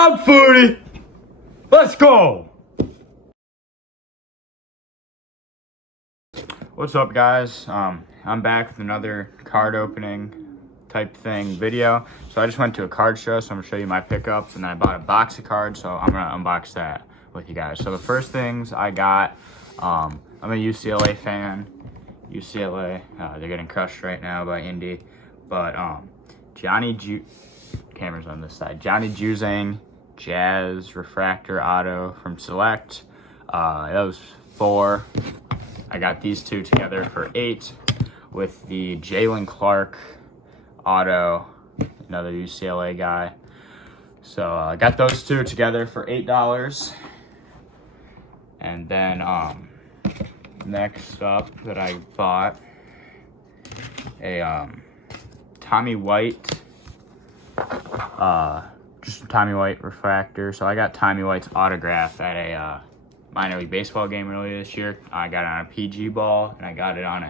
up, Foodie? Let's go! What's up, guys? I'm back with another card opening type thing video. So I just went to a card show, so I'm gonna show you my pickups, and then I bought a box of cards, so I'm gonna unbox that with you guys. So the first things I got, I'm a UCLA fan. UCLA, they're getting crushed right now by Indy, but camera's on this side. Johnny Juzang Jazz Refractor Auto from Select. That was 4. I got these two together for 8 with the Jalen Clark Auto, another UCLA guy. So I got those two together for $8. And then next up that I bought a Tommy White, just a Tommy White refractor. So I got Tommy White's autograph at a minor league baseball game earlier this year. I got it on a PG ball, and I got it on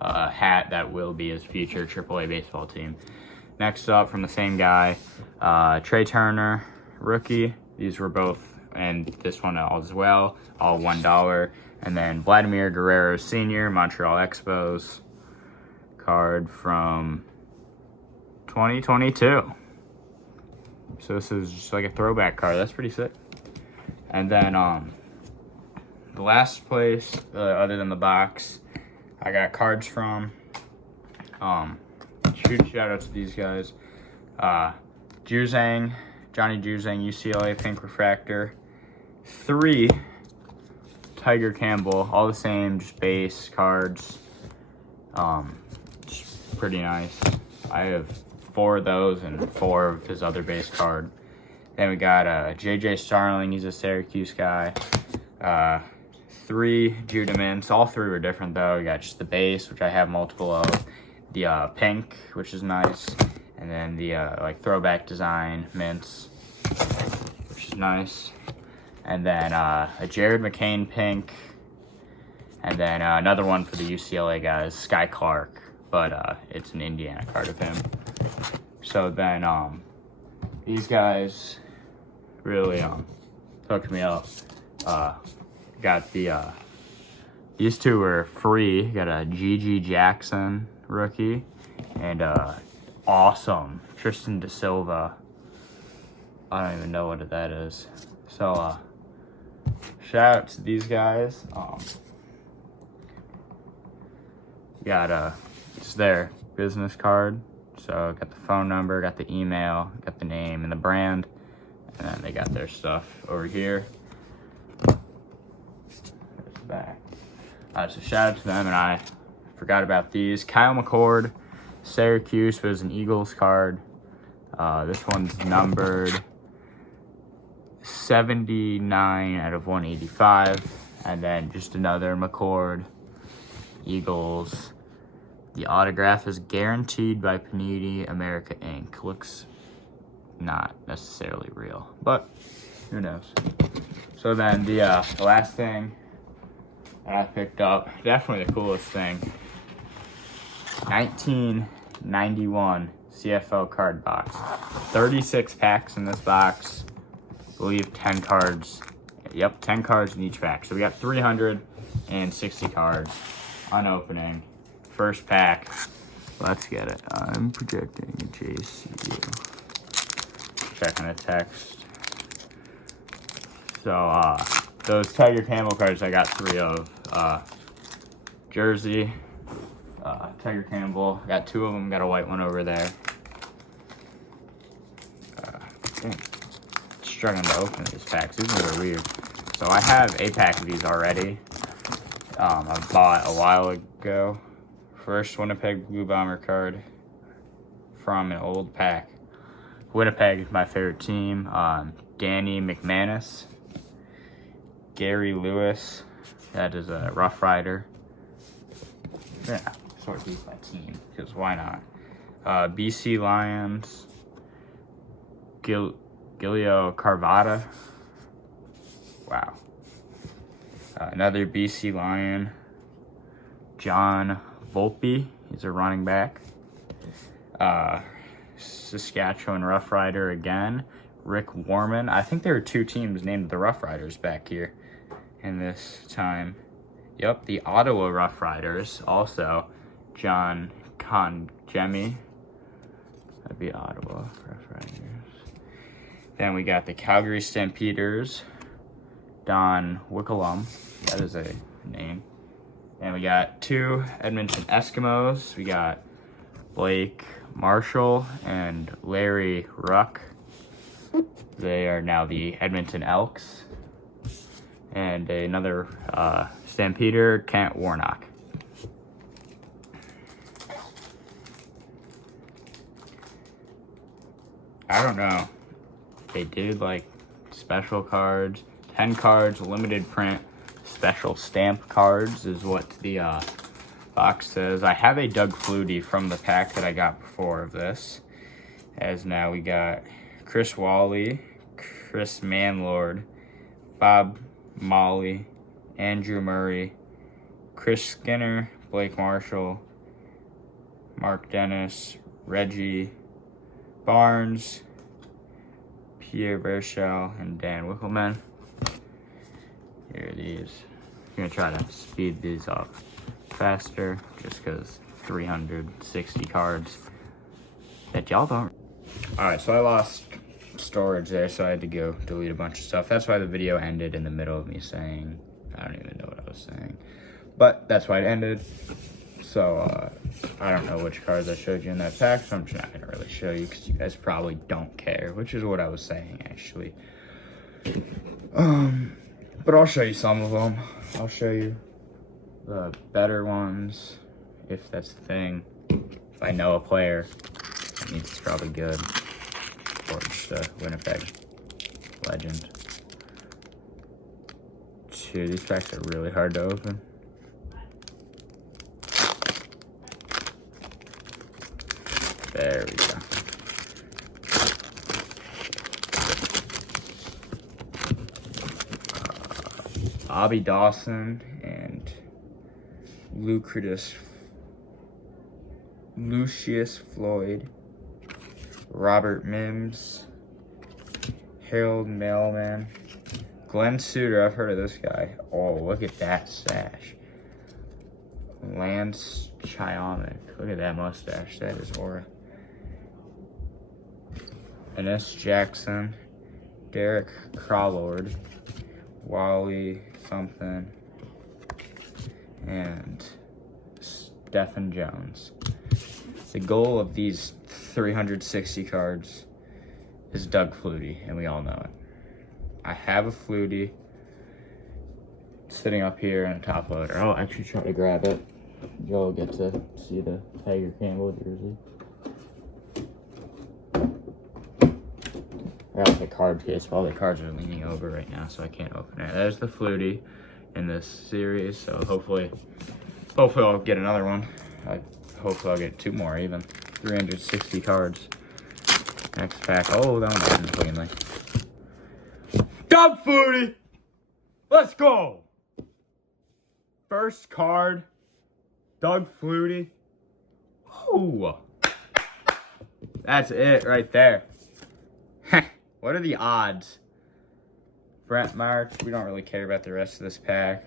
a hat that will be his future AAA baseball team. Next up, from the same guy, Trey Turner, rookie. These were both, and this one as well, all $1. And then Vladimir Guerrero Sr., Montreal Expos card from 2022. So this is just like a throwback card. That's pretty sick. And then the last place, other than the box, I got cards from. Huge shout out to these guys. Juzang, Johnny Juzang, UCLA Pink Refractor. 3 Tiger Campbell, all the same, just base cards. Just pretty nice. I have 4 of those and 4 of his other base card. Then we got JJ Starling, he's a Syracuse guy. 3 Judah Mints, all 3 were different though. We got just the base, which I have multiple of. The pink, which is nice. And then the like throwback design mints, which is nice. And then a Jared McCain pink. And then another one for the UCLA guys, Sky Clark. But it's an Indiana card of him. So then these guys really hooked me up. Got the these two were free. Got a Gigi Jackson rookie and awesome Tristan Da Silva. I don't even know what that is. So shout out to these guys. Got it's their business card. So got the phone number, got the email, got the name and the brand, and then they got their stuff over here. There's the back. So shout out to them, and I forgot about these. Kyle McCord, Syracuse, was an Eagles card. This one's numbered 79 out of 185. And then just another McCord, Eagles. The autograph is guaranteed by Panini America Inc. Looks not necessarily real, but who knows. So then the last thing that I picked up, definitely the coolest thing, 1991 CFL card box. 36 packs in this box. I believe 10 cards. Yep, 10 cards in each pack. So we got 360 cards on opening. First pack. Let's get it. I'm projecting a JCU. Checking a text. So, those Tiger Campbell cards I got 3 of. Jersey, Tiger Campbell. Got 2 of them. Got a white one over there. Struggling to open these packs. These are weird. So I have a pack of these already. I bought a while ago. First Winnipeg Blue Bomber card from an old pack. Winnipeg is my favorite team. Danny McManus. Gary Lewis. That is a Rough Rider. Yeah, sort of use my team, because why not? BC Lions. Gilio Carvada. Wow. Another BC Lion. John Volpe, he's a running back. Saskatchewan Rough Rider again. Rick Warman. I think there were 2 teams named the Rough Riders back here in this time. Yep, the Ottawa Rough Riders. Also, John Congemi. That'd be Ottawa Rough Riders. Then we got the Calgary Stampeders. Don Wicklum. That is a name. And we got 2 Edmonton Eskimos. We got Blake Marshall and Larry Ruck. They are now the Edmonton Elks. And another Stampeder, Kent Warnock. I don't know. They did like special cards, 10 cards, limited print, special stamp cards is what the box says. I have a Doug Flutie from the pack that I got before of this. As now we got Chris Wally, Chris Manlord, Bob Molly, Andrew Murray, Chris Skinner, Blake Marshall, Mark Dennis, Reggie Barnes, Pierre Berchel, and Dan Wickelman. Here are these. I'm going to try to speed these up faster just because 360 cards that y'all don't. Alright, so I lost storage there, so I had to go delete a bunch of stuff. That's why the video ended in the middle of me saying, I don't even know what I was saying. But that's why it ended. So, I don't know which cards I showed you in that pack, so I'm just not going to really show you because you guys probably don't care, which is what I was saying, actually. But I'll show you some of them. I'll show you the better ones, if that's the thing. If I know a player, that means it's probably good. Or just a Winnipeg legend. 2, these packs are really hard to open. There we go. Bobby Dawson and Lucius Floyd, Robert Mims, Harold Mailman, Glenn Suter. I've heard of this guy. Oh, look at that sash. Lance Chiomic. Look at that mustache. That is aura. Ines Jackson, Derek Crawlord, Wally something, and Stephen Jones. The goal of these 360 cards is Doug Flutie, and we all know it. I have a Flutie sitting up here in a top loader. I'll actually try to grab it. You'll get to see the Tiger Campbell jersey. I got the card case, but all the cards are leaning over right now, so I can't open it. There's the Flutie in this series, so hopefully I'll get another one. Hopefully I'll get 2 more even. 360 cards. Next pack. Oh, that one opened cleanly. Doug Flutie! Let's go! First card, Doug Flutie. Ooh. That's it right there. What are the odds? Brent March, we don't really care about the rest of this pack.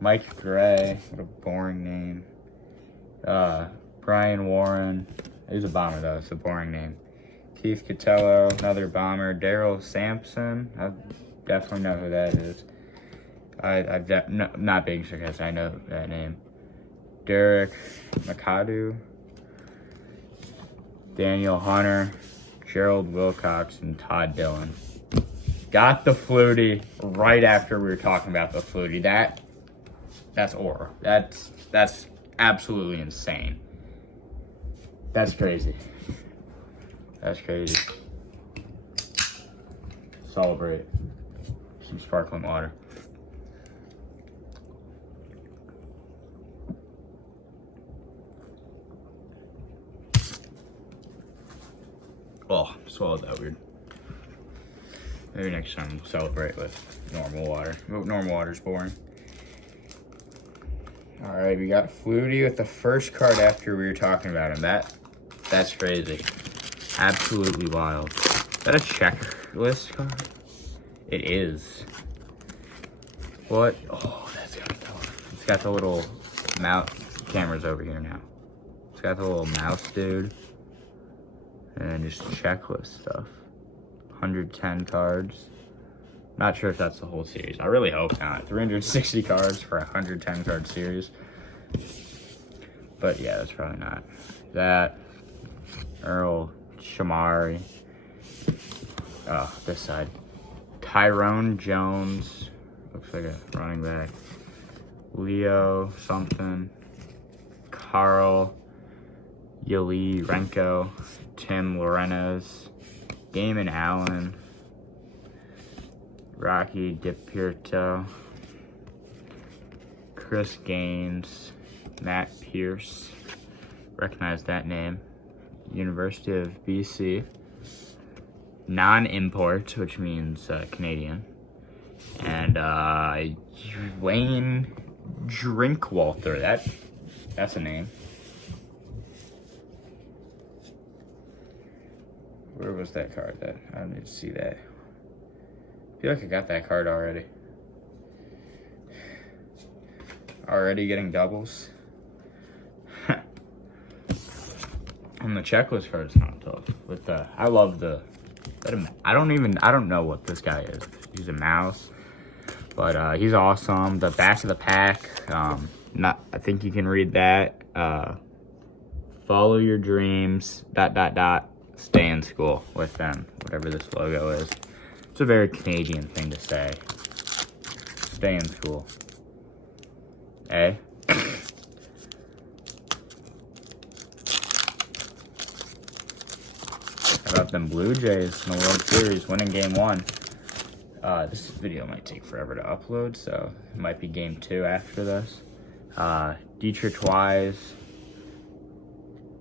Mike Gray, what a boring name. Brian Warren, he's a bomber though, it's a boring name. Keith Catello, another bomber. Daryl Sampson, I definitely know who that is. Not being sarcastic, I know that name. Derek McAdoo, Daniel Hunter, Gerald Wilcox, and Todd Dillon. Got the Flutie right after we were talking about the Flutie. That's aura. That's absolutely insane. That's crazy. That's crazy. Celebrate. Some sparkling water. Oh, swallowed that weird. Maybe next time we'll celebrate with normal water. Normal water's boring. Alright, we got Flutie with the first card after we were talking about him. That's crazy. Absolutely wild. that a checklist card? It is. What? Oh, that's got tough. It's got the little mouse. Camera's over here now. It's got the little mouse dude. And then just checklist stuff. 110 cards. Not sure if that's the whole series. I really hope not. 360 cards for a 110 card series. But yeah, that's probably not. That. Earl Shamari. Oh, this side. Tyrone Jones. Looks like a running back. Leo something. Carl Yalirenko. Tim Lorenz. Damon Allen. Rocky DiPierto. Chris Gaines. Matt Pierce. Recognize that name. University of BC. Non-import, which means Canadian. And Wayne Drinkwalter. That's a name. Where was that card at? I don't need to see that. I feel like I got that card already. Already getting doubles. And the checklist card is kind of tough. With I love the. I don't know what this guy is. He's a mouse, but he's awesome. The back of the pack. I think you can read that. Follow your dreams. ... Stay in school with them. Whatever this logo is. It's a very Canadian thing to say. Stay in school. Eh? How about them Blue Jays in the World Series winning game 1? This video might take forever to upload, so it might be game 2 after this. Dietrich Wise,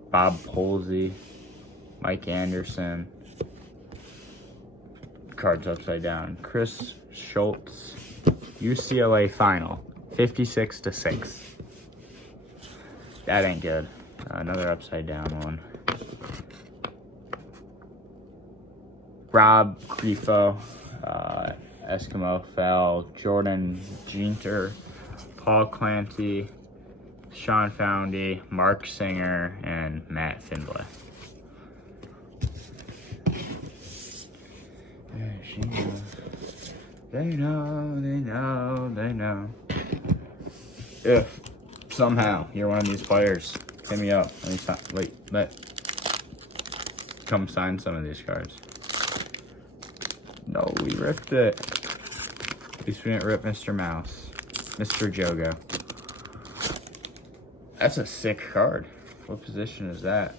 Bob Polsey, Mike Anderson. Cards upside down. Chris Schultz, UCLA final, 56-6. That ain't good. Another upside down one. Rob Grifo, Eskimo Fell, Jordan Jeanter, Paul Clancy, Sean Foundy, Mark Singer, and Matt Findlay. They know. If somehow you're one of these players, hit me up. Let come sign some of these cards. No, we ripped it. At least we didn't rip Mr. Mouse. Mr. JOGO. That's a sick card. What position is that?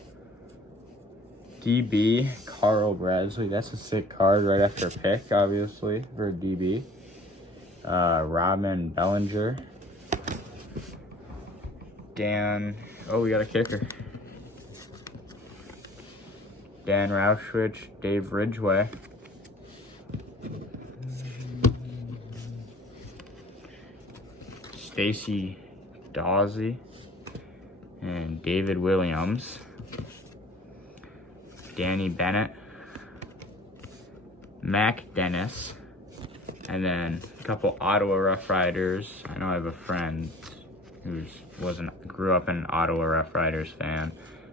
DB, Carl Bradley. That's a sick card right after a pick, obviously, for a DB. Robin Bellinger. Dan. Oh, we got a kicker. Dan Rauschwich, Dave Ridgway. Stacy Dawsey and David Williams. Danny Bennett, Mac Dennis, and then a couple Ottawa Rough Riders. I know I have a friend who grew up an Ottawa Rough Riders fan.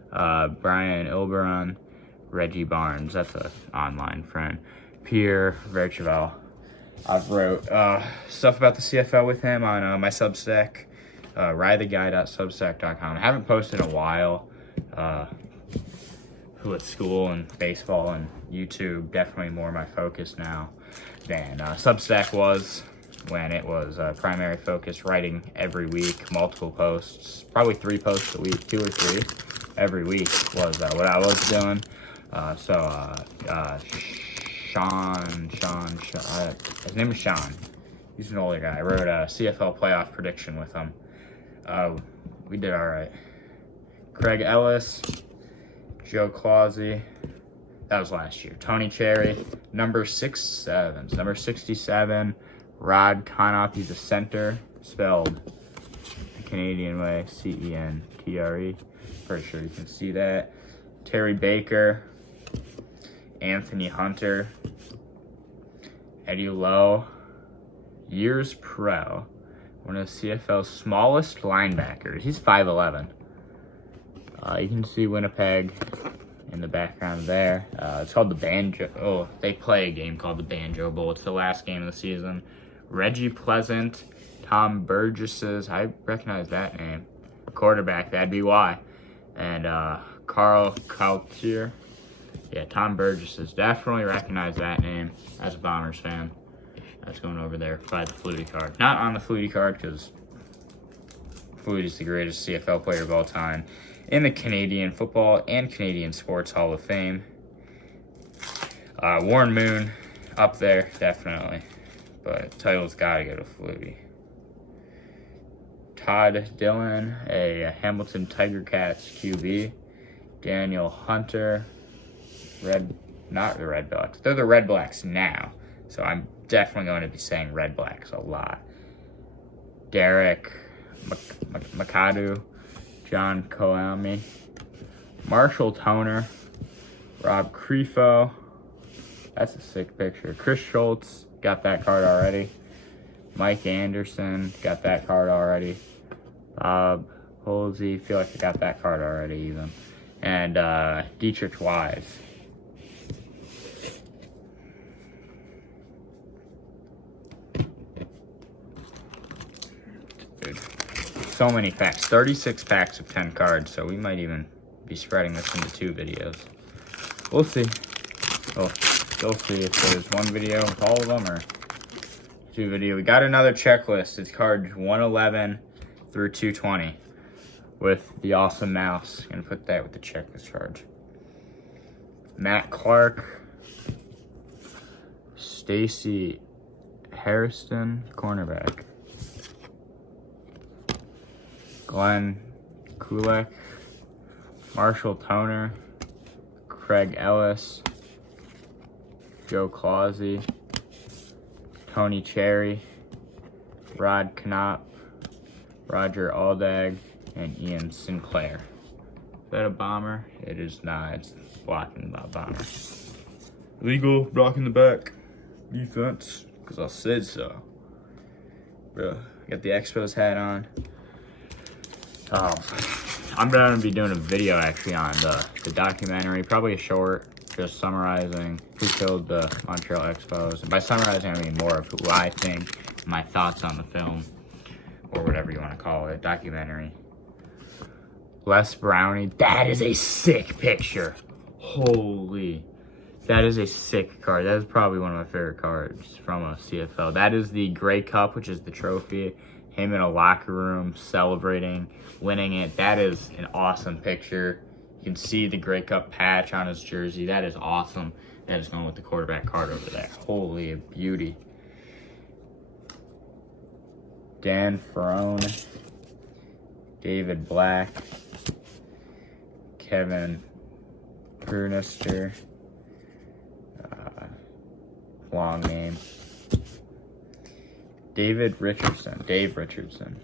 Brian Ilberon, Reggie Barnes. That's an online friend. Pierre Verchevel. I've wrote stuff about the CFL with him on my Substack, ridetheguy.substack.com. I haven't posted in a while. With school and baseball and YouTube, definitely more my focus now than Substack was when it was primary focus, writing every week, multiple posts, probably 3 posts a week, 2 or 3 every week was what I was doing. Sean, his name is Sean. He's an older guy. I wrote a CFL playoff prediction with him. We did all right. Craig Ellis, Joe Clausey, that was last year. Tony Cherry, number 67. Number 67, Rod Conop, he's a center, spelled the Canadian way, CENTRE. Pretty sure you can see that. Terry Baker, Anthony Hunter, Eddie Lowe, years pro, one of the CFL's smallest linebackers. He's 5'11". You can see Winnipeg in the background there. It's called the Banjo. Oh, they play a game called the Banjo Bowl. It's the last game of the season. Reggie Pleasant, Tom Burgess's, I recognize that name. Quarterback, that'd be why. And Carl Kautier. Yeah, Tom Burgess's. Definitely recognize that name as a Bombers fan. That's going over there by the Flutie card. Not on the Flutie card because Flutie's the greatest CFL player of all time in the Canadian Football and Canadian Sports Hall of Fame. Warren Moon up there, definitely. But title's got to go to Flutie. Todd Dillon, a Hamilton Tiger Cats QB. Daniel Hunter, not the Red Blacks. They're the Red Blacks now. So I'm definitely going to be saying Red Blacks a lot. Derek McAdoo, John Koami, Marshall Toner, Rob Crefo. That's a sick picture. Chris Schultz, got that card already. Mike Anderson, got that card already. Bob Holsey, feel like I got that card already even. And Dietrich Wise. Dude, so many packs. 36 packs of 10 cards, so we might even be spreading this into 2 videos. We'll see. Well, we'll see if there's one video with all of them or 2 videos. We got another checklist. It's cards 111 through 220 with the awesome mouse. Gonna put that with the checklist charge. Matt Clark, Stacy Harrison, cornerback. Glenn Kulek, Marshall Toner, Craig Ellis, Joe Clausey, Tony Cherry, Rod Knopp, Roger Aldag, and Ian Sinclair. Is that a bomber? It is not. It's blocking the bomber. Legal, blocking the back. Defense, because I said so. Bro, got the Expos hat on. I'm going to be doing a video actually on the documentary, probably a short, just summarizing who killed the Montreal Expos. And by summarizing, I mean more of who I think, my thoughts on the film, or whatever you want to call it, documentary. Les Brownie, that is a sick picture. Holy, that is a sick card. That is probably one of my favorite cards from a CFL. That is the Grey Cup, which is the trophy. Him in a locker room celebrating, winning it. That is an awesome picture. You can see the Grey Cup patch on his jersey. That is awesome. That is going with the quarterback card over there. Holy beauty. Dan Ferrone, David Black, Kevin Prunister, long name, Dave Richardson,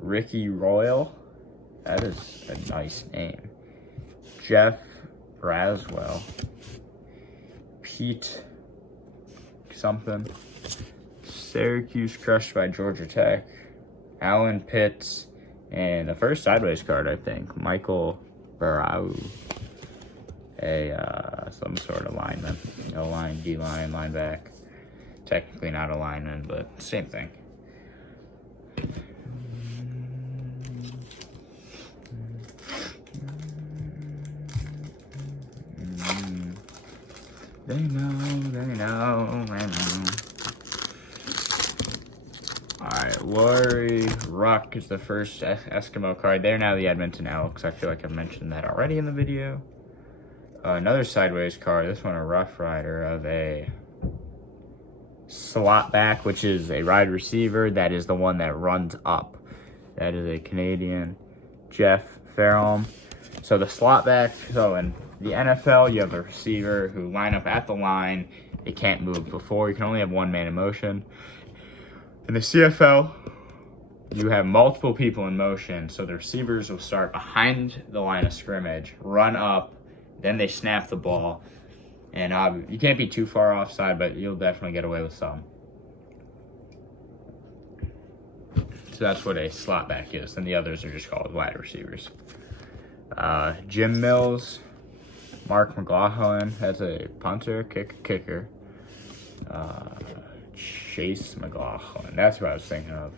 Ricky Royal, that is a nice name, Jeff Braswell, Pete something, Syracuse crushed by Georgia Tech, Alan Pitts, and the first sideways card, I think, Michael Barau, some sort of lineman, O-line, D-line, lineback. Technically not a lineman, but same thing. They know. Alright, Lori Ruck is the first Eskimo card. They're now the Edmonton Elks. I feel like I've mentioned that already in the video. Another sideways card. This one a Rough Rider of a slot back, which is a wide receiver. That is the one that runs up. That is a Canadian, Jeff Ferrum. So the slot back, so in the NFL, you have a receiver who line up at the line. They can't move before. You can only have one man in motion. In the CFL, you have multiple people in motion. So the receivers will start behind the line of scrimmage, run up, Then they snap the ball. And you can't be too far offside, but you'll definitely get away with some. So that's what a slot back is. And the others are just called wide receivers. Jim Mills, Mark McLaughlin, that's a punter, kicker. Chase McLaughlin, that's what I was thinking of.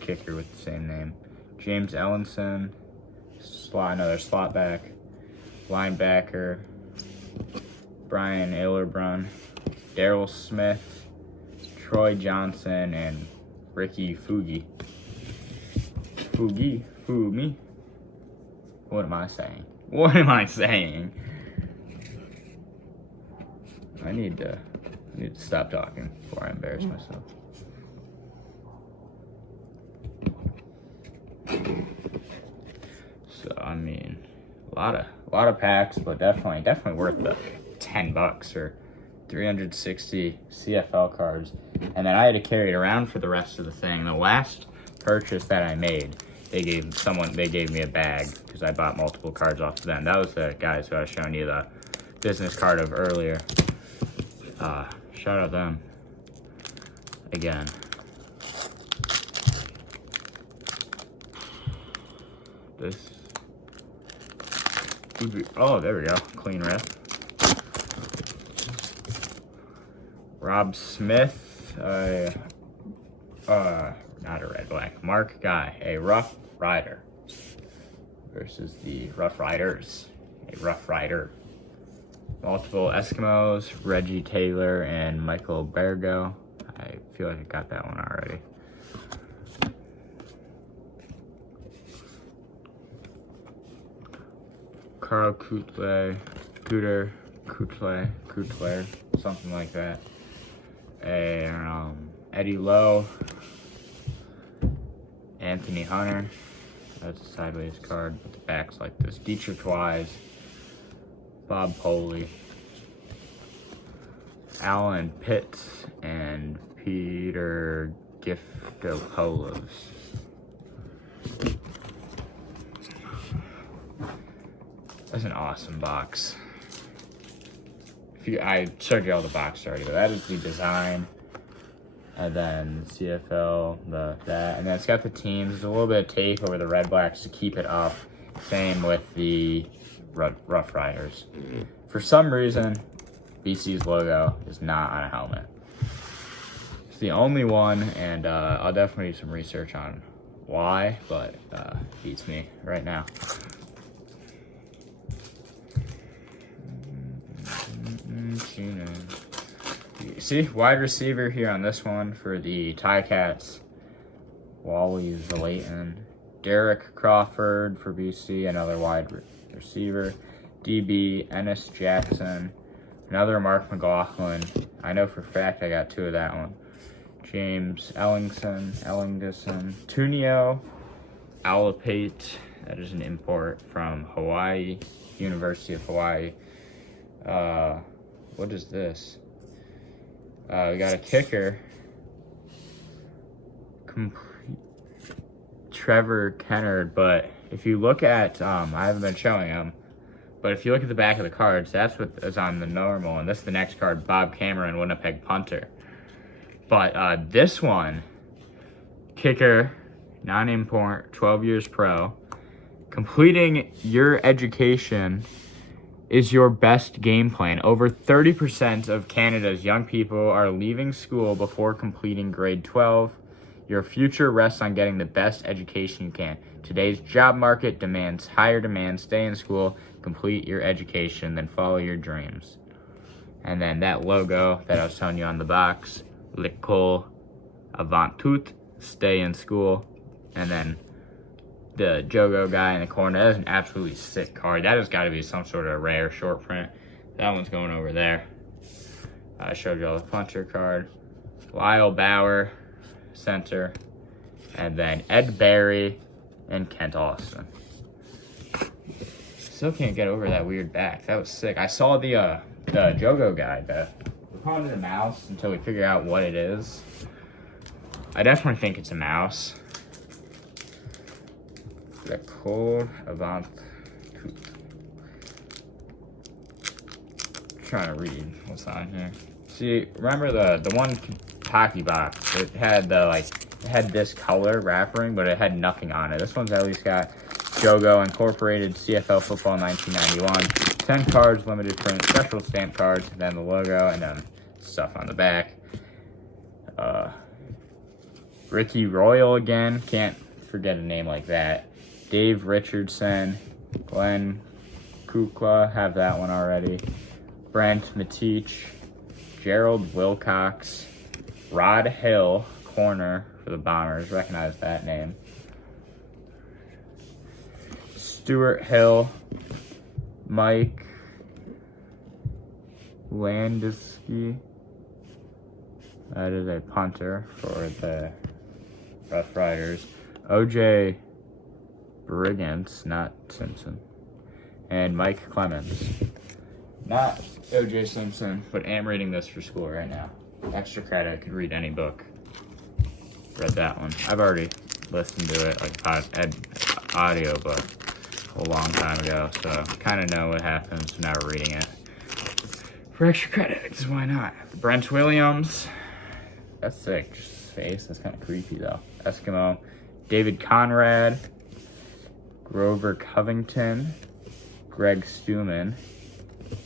Kicker with the same name. James Ellenson, another slot back. Linebacker, Brian Illerbrun, Daryl Smith, Troy Johnson, and Ricky Fugi. Fumi. What am I saying? I need to stop talking before I embarrass myself. So I mean, a lot of packs, but definitely worth the $10 or 360 CFL cards. And then I had to carry it around for the rest of the thing. The last purchase that I made, they gave me a bag because I bought multiple cards off of them. That was the guys who I was showing you the business card of earlier. Shout out them again. Oh, there we go. Clean rip. Rob Smith, not a red black. Mark Guy, a Rough Rider versus the Rough Riders. A Rough Rider. Multiple Eskimos, Reggie Taylor and Michael Bergo. I feel like I got that one already. Carl Kutler, something like that. And Eddie Lowe, Anthony Hunter. That's a sideways card, but the back's like this. Dietrich Wise, Bob Poley, Alan Pitts, and Peter Giftopoulos. That's an awesome box. I showed you all the box already, but that is the design. And then CFL, that, and then it's got the teams. There's a little bit of tape over the red blacks to keep it up. Same with the Rough Riders. For some reason, BC's logo is not on a helmet. It's the only one, and I'll definitely do some research on why, but beats me right now. See, wide receiver here on this one for the Ticats. Wally Zlayton. Derek Crawford for BC, another wide receiver. DB, Ennis Jackson. Another Mark McLaughlin. I know for a fact I got two of that one. James Ellingson. Tunio Alapate. That is an import from Hawaii, University of Hawaii. What is this? We got a kicker. Trevor Kennard, but if you look at, I haven't been showing him, but if you look at the back of the cards, that's what is on the normal, and this is the next card, Bob Cameron, Winnipeg punter. But this one, kicker, non-import, 12 years pro, completing your education is your best game plan. Over 30% of Canada's young people are leaving school before completing grade 12. Your future rests on getting the best education you can. Today's job market demands higher demand. Stay in school, complete your education, then follow your dreams. And then that logo that I was telling you on the box, L'école avant tout, stay in school. And then the JOGO guy in the corner, that is an absolutely sick card. That has got to be some sort of rare short print. That one's going over there. I showed you all the puncher card. Lyle Bauer, center. And then Ed Barry and Kent Austin. Still can't get over that weird back. That was sick. I saw the JOGO guy. We're calling it a mouse until we figure out what it is. I definitely think it's a mouse. L'école avant tout. trying to read what's on here. See, remember the one hockey box? It had it had this color wrapping, but it had nothing on it. This one's at least got JOGO Incorporated CFL Football 1991, 10 cards, limited print, special stamp cards, then the logo, and then stuff on the back. Ricky Royal again, can't forget a name like that. Dave Richardson, Glenn Kukla, have that one already. Brent Matich, Gerald Wilcox, Rod Hill, corner for the Bombers, recognize that name. Stuart Hill, Mike Landisky, that is a punter for the Rough Riders. OJ Brigance, not Simpson, and Mike Clemens. Not OJ Simpson, but am reading this for school right now. Extra credit, could read any book. Read that one. I've already listened to it, like audio book, a long time ago, so kind of know what happens, so now we're reading it. For extra credit, because why not? Brent Williams, that's sick, just his face, that's kind of creepy though. Eskimo. David Conrad, Grover Covington, Greg Stuman,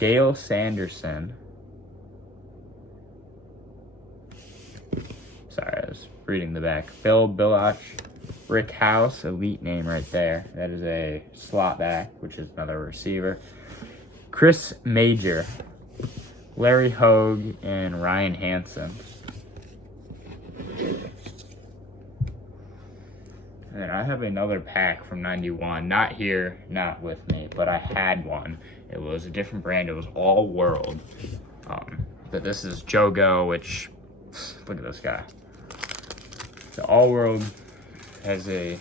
Dale Sanderson. Sorry, I was reading the back. Bill Billoch, Rick House, elite name right there. That is a slot back, which is another receiver. Chris Major, Larry Hogue, and Ryan Hansen. And then I have another pack from 91. Not here, not with me, but I had one. It was a different brand. It was All World. But this is JOGO, which, look at this guy. The All World has a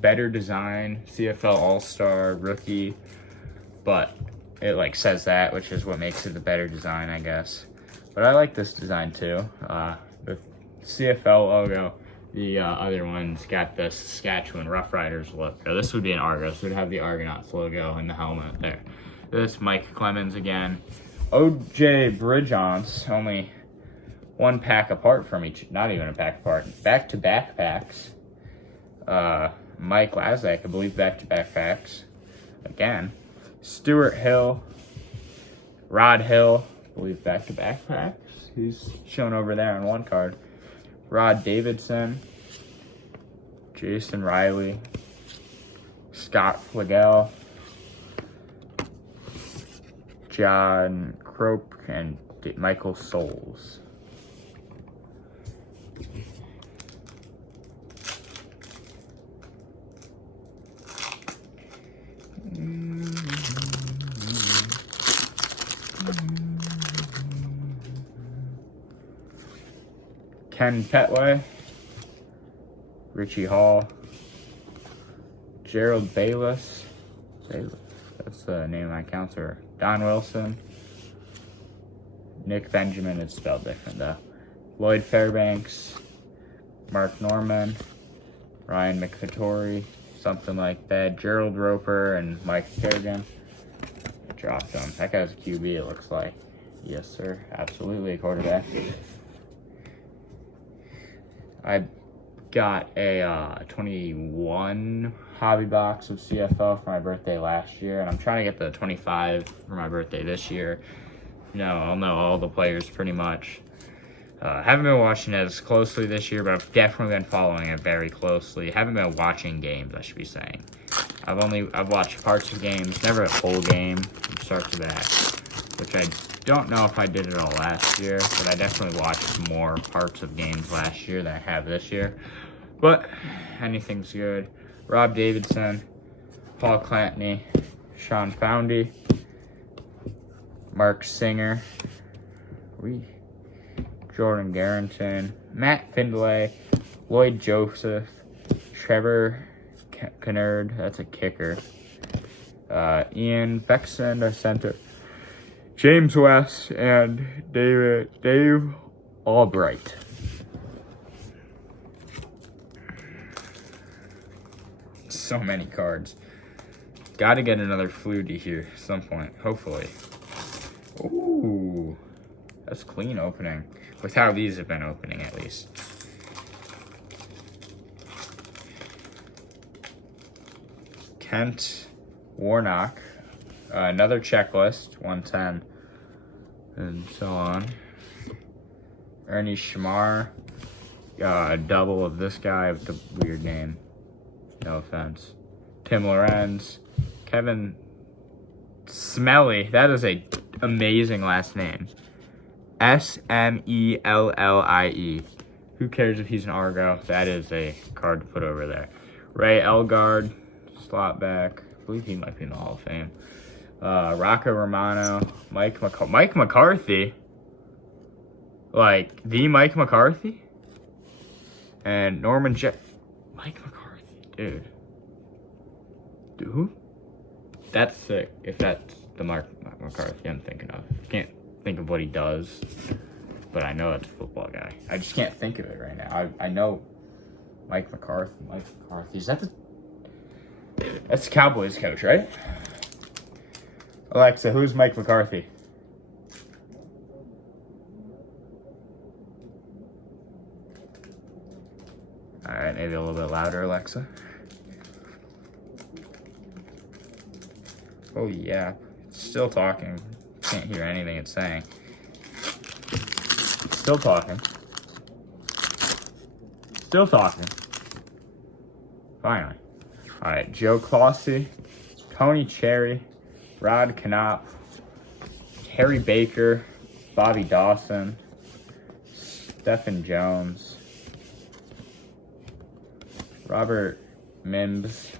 better design, CFL All-Star rookie, but it like says that, which is what makes it the better design, I guess. But I like this design too. The CFL logo. The other one's got the Saskatchewan Rough Riders logo. This would be an Argos. It would have the Argonauts logo and the helmet there. This Mike Clemens again. OJ Bridgeance, only one pack apart from each. Not even a pack apart. Back-to-back packs. Mike Lazak, I believe, back-to-back packs. Again. Stuart Hill. Rod Hill, I believe, back-to-back packs. He's shown over there on one card. Rod Davidson, Jason Riley, Scott Flagel, John Crope, and Michael Souls. Ken Petway, Richie Hall, Gerald Bayless, that's the name of my counselor, Don Wilson, Nick Benjamin, it's spelled different though, Lloyd Fairbanks, Mark Norman, Ryan McVitori, something like that, Gerald Roper, and Mike Kerrigan. I dropped him. That guy's a QB, it looks like. Yes, sir, absolutely a quarterback. I got a 21 hobby box of CFL for my birthday last year, and I'm trying to get the 25 for my birthday this year. I'll know all the players pretty much. Haven't been watching it as closely this year, but I've definitely been following it very closely. Haven't been watching games, I should be saying. I've watched parts of games, never a full game from start to back, which I don't know if I did it all last year, but I definitely watched more parts of games last year than I have this year. But anything's good. Rob Davidson, Paul Clancy, Sean Foundy, Mark Singer, Jordan Garrington, Matt Findlay, Lloyd Joseph, Trevor Kennard, that's a kicker, Ian Beckson, a center, James West, and Dave Albright. So many cards. Got to get another Flutie here at some point, hopefully. Ooh, that's clean opening. With how these have been opening, at least. Kent Warnock. Another checklist, 110. And so on. Ernie Shamar. A double of this guy with the weird name. No offense. Tim Lorenz. Kevin Smelly. That is a amazing last name. Smellie. Who cares if he's an Argo? That is a card to put over there. Ray Elgard, slot back. I believe he might be in the Hall of Fame. Rocco Romano, Mike McCarthy. Like the Mike McCarthy? And Norman Mike McCarthy, dude. That's sick. If that's the Mark McCarthy I'm thinking of. Can't think of what he does, but I know it's a football guy. I just can't think of it right now. I know Mike McCarthy. Is that that's the Cowboys coach, right? Alexa, who's Mike McCarthy? All right, maybe a little bit louder, Alexa. Oh yeah, it's still talking. Can't hear anything it's saying. Still talking. Still talking. Finally. All right, Joe Closey, Tony Cherry, Rod Knopp, Harry Baker, Bobby Dawson, Stephen Jones, Robert Mimbs,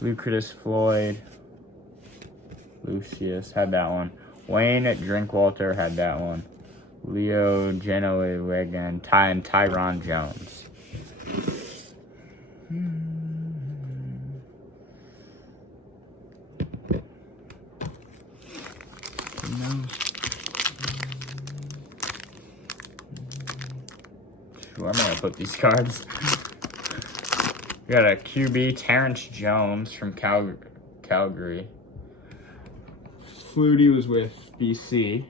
Lucretus Floyd, Lucius had that one. Wayne Drinkwalter had that one. Leo Genoa and Tyron Jones. Where am I gonna put these cards? We got a QB, Terrence Jones from Calgary. Flutie was with BC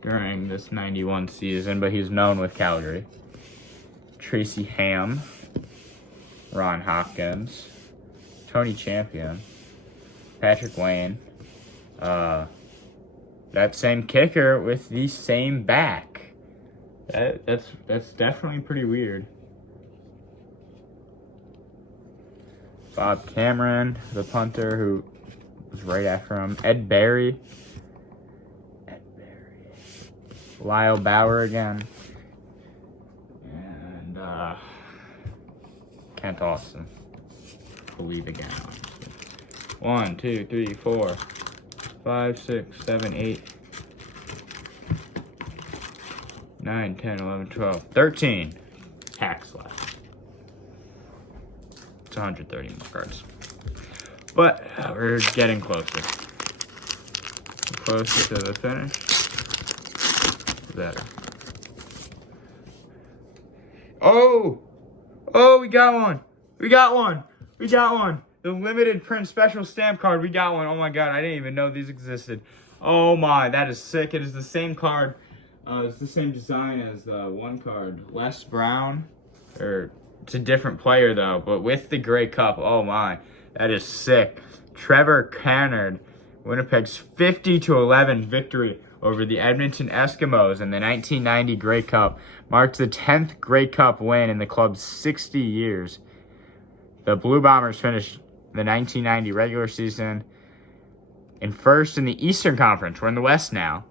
during this 91 season, but he's known with Calgary. Tracy Ham, Ron Hopkins, Tony Champion, Patrick Wayne. That same kicker with the same back. That's definitely pretty weird. Bob Cameron, the punter who was right after him. Ed Barry. Lyle Bauer again. And Kent Austin. Believe again. 1, 2, 3, 4, 5, 6, 7, 8, 9, 10, 11, 12, 13 packs left. It's 130 more cards. But we're getting closer. Closer to the finish. Better. Oh, we got one. The limited print special stamp card. We got one. Oh my god, I didn't even know these existed. Oh my, that is sick. It is the same card. It's the same design as the one card. Les Brown. It's a different player though, but with the Grey Cup. Oh my, that is sick. Trevor Cannard. Winnipeg's 50-11 victory over the Edmonton Eskimos in the 1990 Grey Cup marks the 10th Grey Cup win in the club's 60 years. The Blue Bombers finished the 1990 regular season in first in the Eastern Conference. We're in the West now.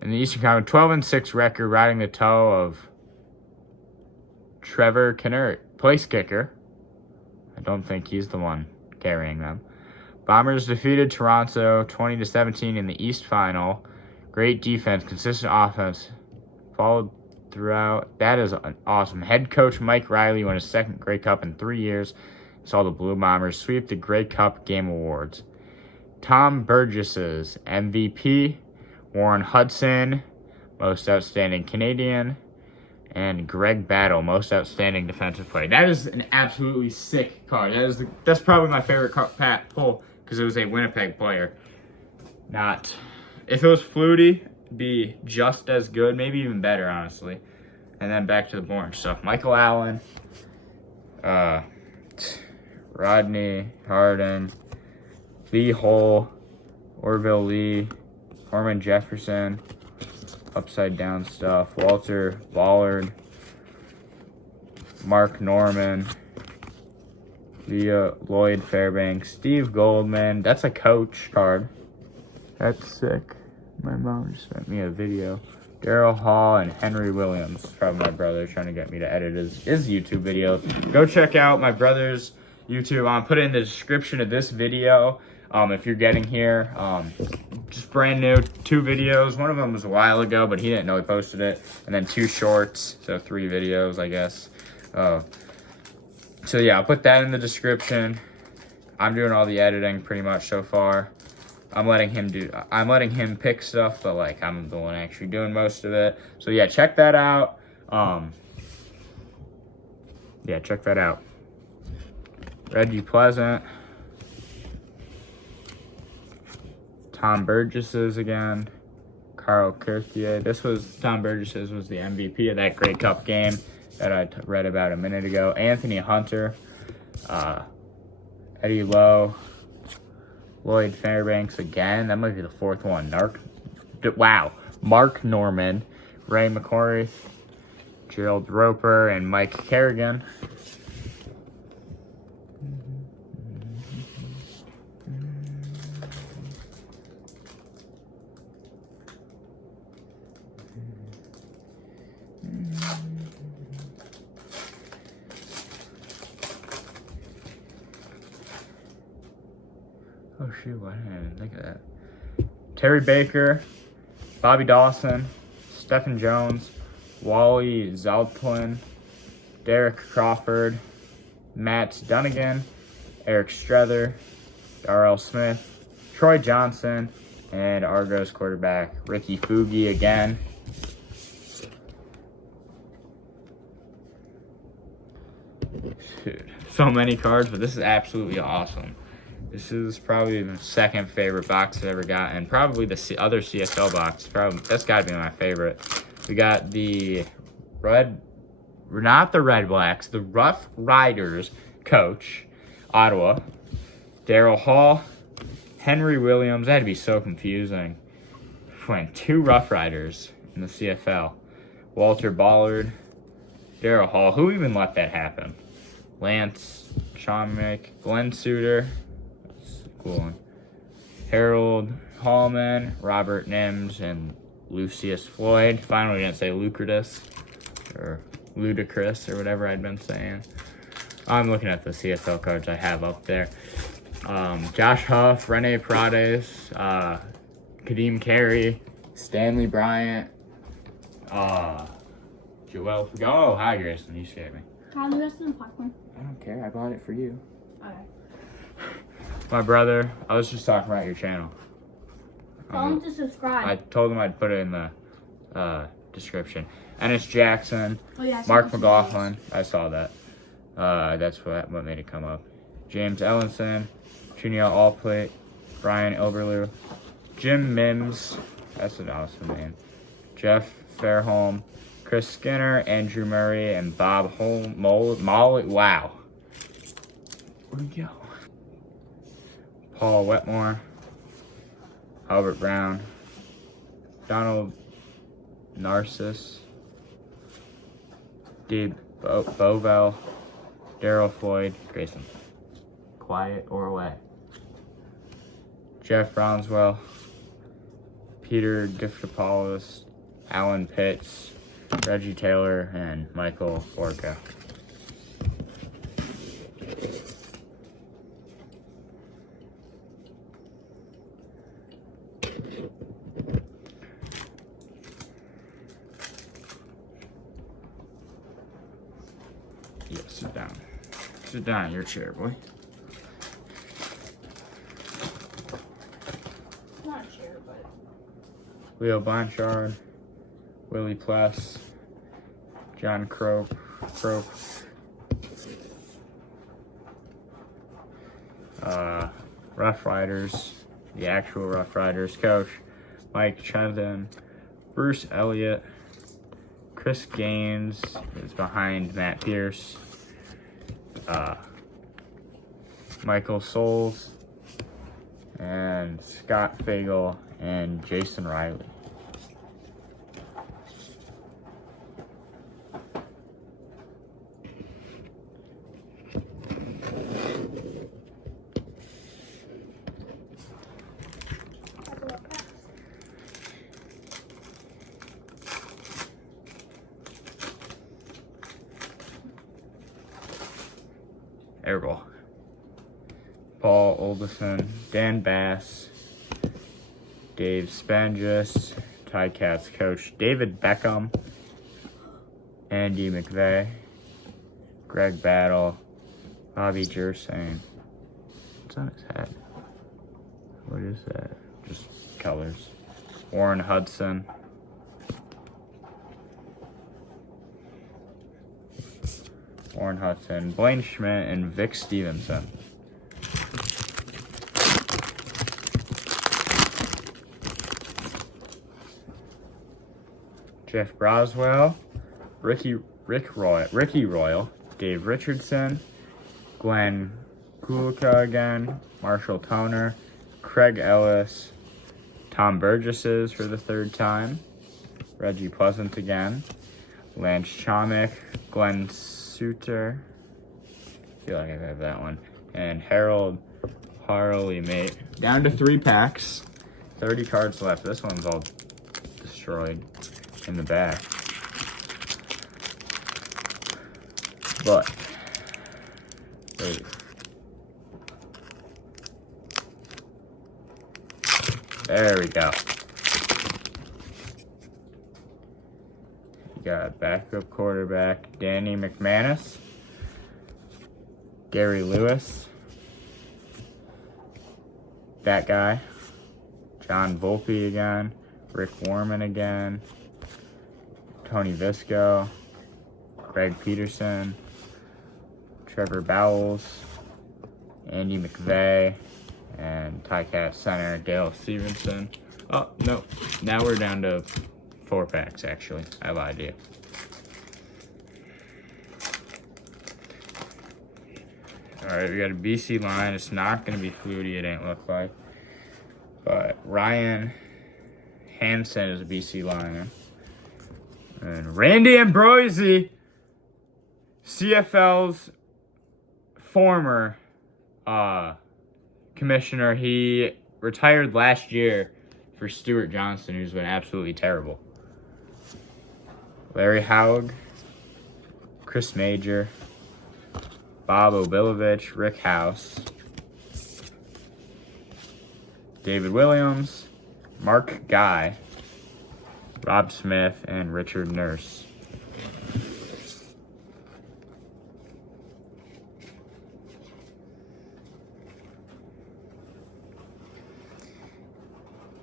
In the Eastern Conference, 12-6 record, riding the toe of Trevor Cannard, place kicker. I don't think he's the one carrying them. Bombers defeated Toronto 20-17 in the East Final. Great defense, consistent offense, followed throughout. That is awesome. Head coach Mike Riley won his second Grey Cup in 3 years. Saw the Blue Bombers sweep the Grey Cup Game Awards. Tom Burgess's MVP, Warren Hudson, Most Outstanding Canadian, and Greg Battle, Most Outstanding Defensive Player. That is an absolutely sick card. That's probably my favorite card pull because it was a Winnipeg player. not. If it was Flutie, it'd be just as good, maybe even better, honestly. And then back to the boring stuff. Michael Allen, Rodney Harden, Lee Hole, Orville Lee, Norman Jefferson, upside down stuff, Walter Ballard, Mark Norman, Leah Lloyd Fairbanks, Steve Goldman. That's a coach card. That's sick. My mom just sent me a video. Daryl Hall and Henry Williams. Probably my brother trying to get me to edit his YouTube video. Go check out my brother's YouTube. I'll put it in the description of this video. If you're getting here, just brand new, 2 videos. One of them was a while ago, but he didn't know he posted it. And then 2 shorts, so 3 videos, I guess. So yeah, I'll put that in the description. I'm doing all the editing pretty much so far. I'm letting him pick stuff, but like I'm the one actually doing most of it. So yeah, check that out. Yeah, check that out. Reggie Pleasant. Tom Burgess's again. Carl Kirthier. Tom Burgess's was the MVP of that Grey Cup game that I read about a minute ago. Anthony Hunter. Eddie Lowe. Lloyd Fairbanks again. That might be the 4th one. Mark Norman, Ray McCory, Gerald Roper, and Mike Kerrigan. Oh shoot, what happened? Look at that. Terry Baker, Bobby Dawson, Stephen Jones, Wally Zalplin, Derek Crawford, Matt Dunnigan, Eric Strether, Darrell Smith, Troy Johnson, and Argos quarterback Ricky Fugi again. Dude, so many cards, but this is absolutely awesome. This is probably the 2nd favorite box I've ever gotten. Probably the other CFL box. That's got to be my favorite. We got the not the Red Blacks, the Rough Riders coach, Ottawa. Daryl Hall, Henry Williams. That had to be so confusing. When 2 Rough Riders in the CFL. Walter Ballard, Daryl Hall. Who even let that happen? Lance Chomnick, Glenn Suter. Cool one. Harold Hallman, Robert Nims, and Lucius Floyd. Finally didn't say Lucratus or Ludicrous or whatever I'd been saying. I'm looking at the CFL cards I have up there. Josh Huff, Rene Prades, Kadeem Carey, Stanley Bryant, Joel. Oh, hi, Grayson. You scared me. How's the rest of the popcorn? I don't care. I bought it for you. Okay. My brother, I was just talking about your channel. Tell him to subscribe. I told him I'd put it in the description. Ennis Jackson, Oh, yeah, Mark McLaughlin. I saw that. That's what made it come up. James Ellenson, Junior Allplate, Brian Oberlew, Jim Mims. That's an awesome name. Jeff Fairholm, Chris Skinner, Andrew Murray, and Bob Molly. Wow. Where'd he go? Paul Wetmore, Albert Brown, Donald Narcissus, Dave Bovell, Daryl Floyd, Grayson. Quiet or away. Jeff Brownswell, Peter Giftopoulos, Alan Pitts, Reggie Taylor, and Michael Orca. Yeah, sit down. Sit down in your chair, boy. Not a chair, but... Leo Blanchard, Willie Pless, John Crope, Rough Riders, the actual Rough Riders coach, Mike Chetton, Bruce Elliott, Chris Gaines is behind Matt Pierce, Michael Souls, and Scott Fagel, and Jason Riley. Airball. Paul Olderson, Dan Bass, Dave Spangis, Ticats coach David Beckham, Andy McVeigh, Greg Battle, Bobby Jersane. What's on his head? What is that? Just colors. Warren Hudson. Blaine Schmidt, and Vic Stevenson. Jeff Broswell, Ricky Royal, Dave Richardson, Glenn Kulika again, Marshall Toner, Craig Ellis, Tom Burgesses for the third time, Reggie Pleasant again, Lance Chomick, Glenn Suter, I feel like I have that one, and Harold Harley, mate. Down to 3 packs, 30 cards left. This one's all destroyed in the back. But, wait. There we go. You got backup quarterback Danny McManus, Gary Lewis, that guy, John Volpe again, Rick Warman again, Tony Visco, Greg Peterson, Trevor Bowles, Andy McVeigh, and Ticat center Dale Stevenson. Oh, no. Now we're down to 4 packs, actually. I lied to you. Alright, we got a BC line. It's not going to be Flutie, it ain't look like. But Ryan Hansen is a BC Lion. And Randy Ambrosi, CFL's former commissioner. He retired last year for Stuart Johnston, who's been absolutely terrible. Larry Haug, Chris Major, Bob Obilovich, Rick House, David Williams, Mark Guy, Rob Smith, and Richard Nurse.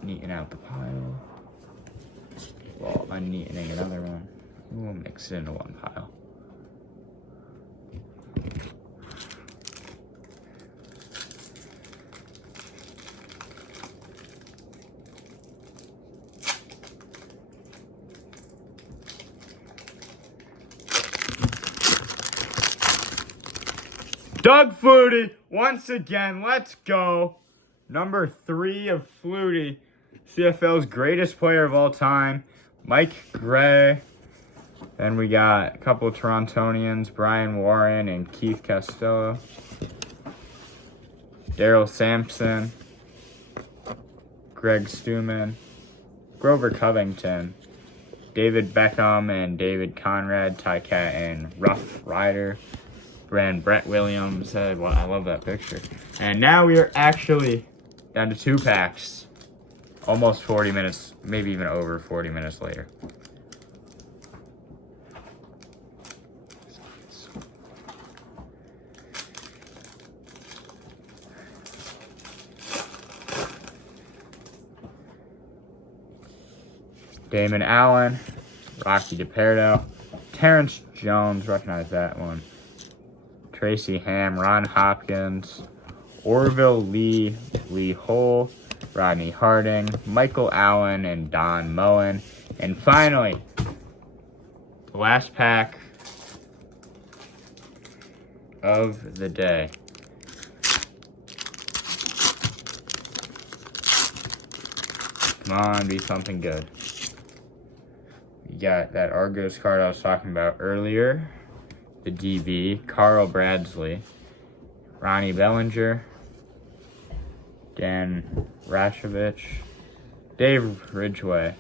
Neaten out the pile. Well, I'm neatening another one. We'll mix it into one pile. Doug Flutie, once again, let's go. Number 3 of Flutie, CFL's greatest player of all time, Mike Gray. Then we got a couple of Torontonians, Brian Warren and Keith Costello. Daryl Sampson, Greg Stuman, Grover Covington, David Beckham and David Conrad, Ticat and Rough Rider. Brett Williams. Well, I love that picture. And now we are actually down to 2 packs. Almost 40 minutes, maybe even over 40 minutes later. Damon Allen, Rocky DePerdo, Terrence Jones, recognize that one. Tracy Ham, Ron Hopkins, Orville Lee, Lee Hull, Rodney Harding, Michael Allen, and Don Moen. And finally, the last pack of the day. Come on, be something good. You got that Argos card I was talking about earlier. The DB, Carl Bradley, Ronnie Bellinger, Dan Rashovich, Dave Ridgway,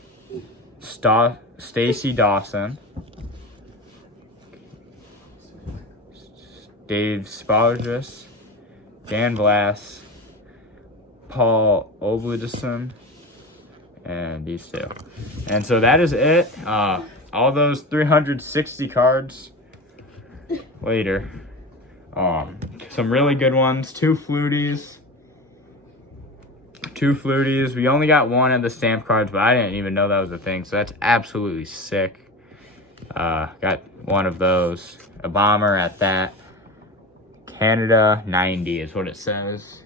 Stacy Dawson, Dave Spalgis, Dan Blass, Paul Obledison, and these two. And so that is it. All those 360 cards later. Some really good ones. Two fluties. We only got one of the stamp cards, but I didn't even know that was a thing. So that's absolutely sick. Got one of those. A bomber at that. Canada 90 is what it says.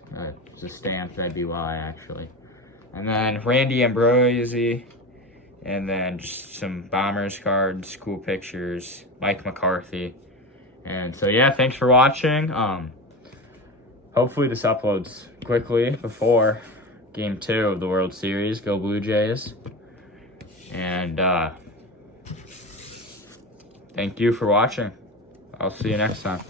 It's a stamp. That'd be why, actually. And then Randy Ambrosi. And then just some Bombers cards, cool pictures, Mike McCarthy. And so, yeah, thanks for watching. Hopefully this uploads quickly before Game 2 of the World Series. Go Blue Jays. And thank you for watching. I'll see you next time.